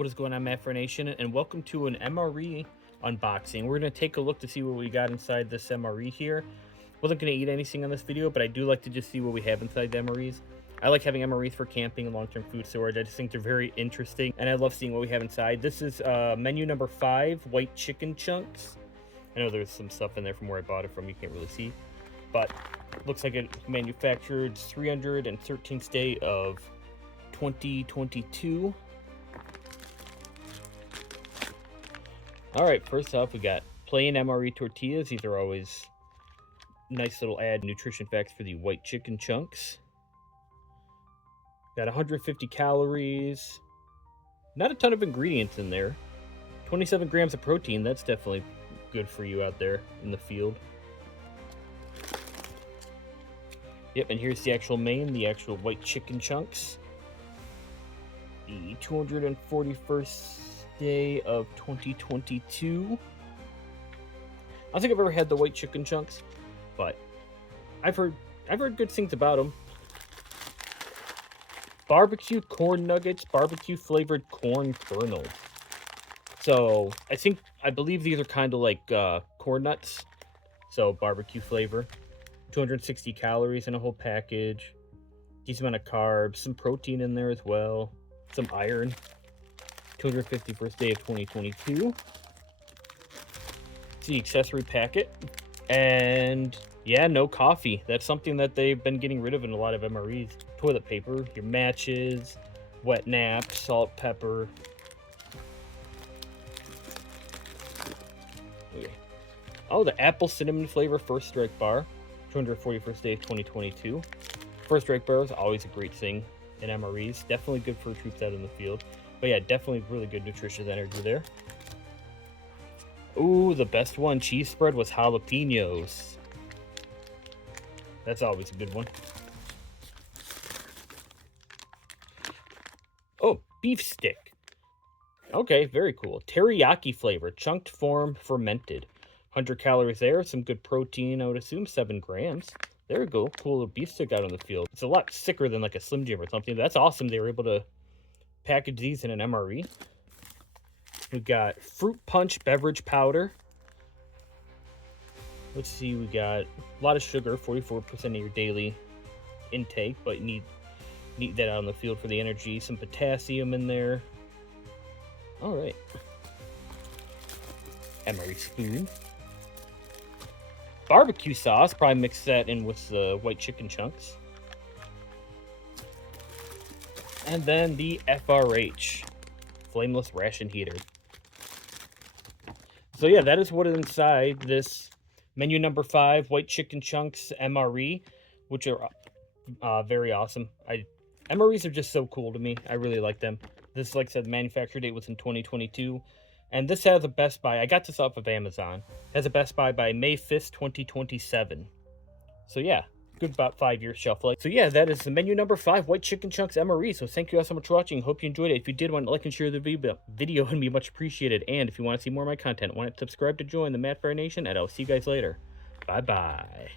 What is going on, Madfire Nation, and welcome to an MRE unboxing. We're going to take a look to see what we got inside this MRE here. Wasn't going to eat anything on this video, but I do like to just see what we have inside the MREs. I like having MREs for camping and long-term food storage. I just think they're very interesting, and I love seeing what we have inside. This is menu number 5, white chicken chunks. I know there's some stuff in there from where I bought it from. You can't really see, but looks like it manufactured 313th day of 2022. All right, first off, we got plain MRE tortillas. These are always nice little nutrition facts for the white chicken chunks. Got 150 calories. Not a ton of ingredients in there. 27 grams of protein. That's definitely good for you out there in the field. Yep, and here's the actual the actual white chicken chunks. The 241st day of 2022. I don't think I've ever had the white chicken chunks, but I've heard good things about them. Barbecue corn nuggets, barbecue flavored corn kernels. So I believe these are kind of like corn nuts. So barbecue flavor. 260 calories in a whole package. Decent amount of carbs, some protein in there as well, some iron. 251st day of 2022. It's the accessory packet. And yeah, no coffee. That's something that they've been getting rid of in a lot of MREs. Toilet paper, your matches, wet naps, salt, pepper. Okay. Oh, the apple cinnamon flavor first strike bar. 241st day of 2022. First strike bar is always a great thing in MREs. Definitely good for troops out in the field. But yeah, definitely really good nutritious energy there. Ooh, the best one. Cheese spread with jalapenos. That's always a good one. Oh, beef stick. Okay, very cool. Teriyaki flavor. Chunked form fermented. 100 calories there. Some good protein, I would assume. 7 grams. There we go. Cool little beef stick out on the field. It's a lot sicker than like a Slim Jim or something. That's awesome. They were able to package these in an MRE. We got fruit punch beverage powder. Let's see, we got a lot of sugar, 44% of your daily intake, but you need that out on the field for the energy. Some potassium in there. All right. MRE spoon. Barbecue sauce. Probably mix that in with the white chicken chunks. And then the FRH, flameless ration heater. So yeah, that is what is inside this menu number 5 white chicken chunks MRE, which are very awesome. MREs are just so cool to me. I really like them. This, like I said, the manufacture date was in 2022, and this has a Best Buy. I got this off of Amazon. It has a Best Buy by May 5th, 2027. So yeah. Good about 5-year shelf life. So yeah, that is the menu number 5 white chicken chunks MRE. So thank you guys so much for watching. Hope you enjoyed it. If you did, want to like and share the video, and be much appreciated. And if you want to see more of my content, want to subscribe to join the Madfire Nation, and I'll see you guys later. Bye bye.